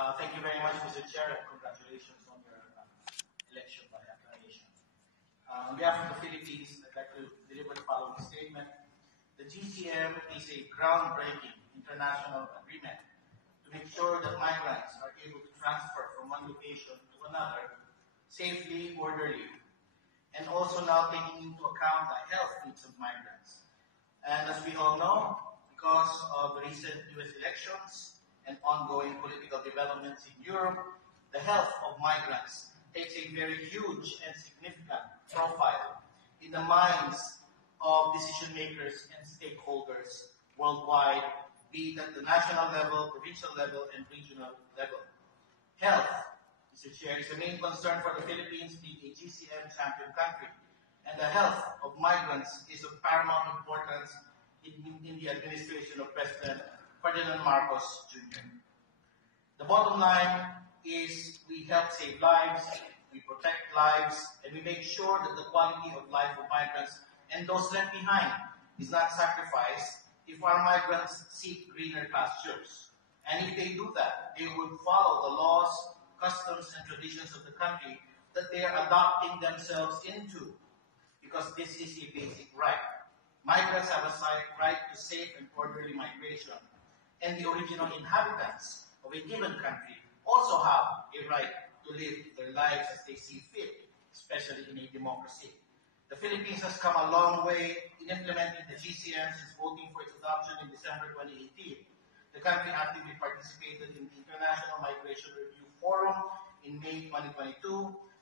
Thank you very much, Mr. Chair, and congratulations on your election by acclamation. On behalf of the Philippines, I'd like to deliver the following statement. The GCM is a groundbreaking international agreement to make sure that migrants are able to transfer from one location to another safely, orderly, and also now taking into account the health needs of migrants. And as we all know, because of the recent U.S. elections and ongoing political developments in Europe, the health of migrants takes a very huge and significant profile in the minds of decision makers and stakeholders worldwide, be it at the national level, provincial level, and regional level. Health, Mr. Chair, is a main concern for the Philippines being a GCM champion country, and the health of migrants is of paramount importance in the administration of President Ferdinand Marcos Jr. The bottom line is we help save lives, we protect lives, and we make sure that the quality of life of migrants and those left behind is not sacrificed if our migrants seek greener pastures. And if they do that, they would follow the laws, customs, and traditions of the country that they are adopting themselves into, because this is a basic right. Migrants have a right to safe and orderly migration, and the original inhabitants of a given country also have a right to live their lives as they see fit, especially in a democracy. The Philippines has come a long way in implementing the GCM since voting for its adoption in December 2018. The country actively participated in the International Migration Review Forum in May 2022,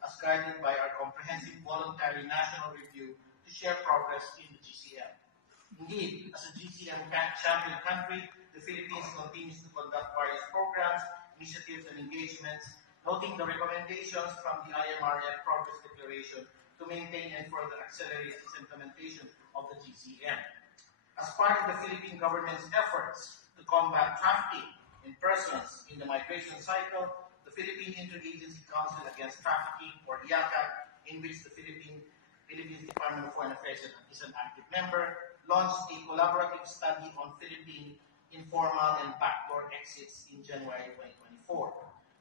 as guided by our comprehensive voluntary national review to share progress in the GCM. Indeed, as a GCM champion country, the Philippines continues to conduct various programs, initiatives, and engagements, noting the recommendations from the IMRF Progress Declaration to maintain and further accelerate its implementation of the GCM. As part of the Philippine government's efforts to combat trafficking in persons in the migration cycle, the Philippine Interagency Council Against Trafficking, or IACAT, in which the Philippines Department of Foreign Affairs is an active member, launched a collaborative study on Philippine informal and backdoor exits in January 2024.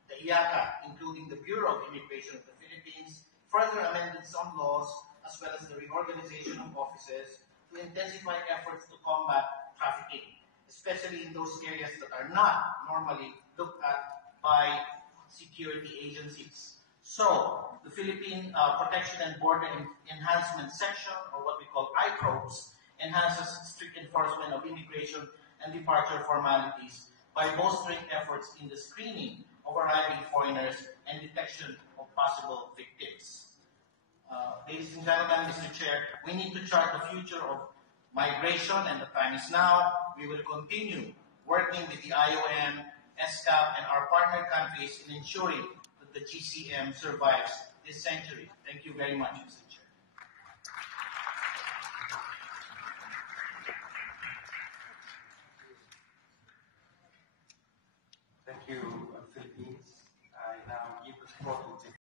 The IACAT, including the Bureau of Immigration of the Philippines, further amended some laws as well as the reorganization of offices to intensify efforts to combat trafficking, especially in those areas that are not normally looked at by security agencies. So, the Philippine Protection and Border Enhancement Section, or what we call IPROBS, enhances strict enforcement of immigration and departure formalities by bolstering efforts in the screening of arriving foreigners and detection of possible victims. Ladies and gentlemen, Mr. Chair, we need to chart the future of migration, and the time is now. We will continue working with the IOM, ESCAP, and our partner countries in ensuring that the GCM survives this century. Thank you very much, Mr.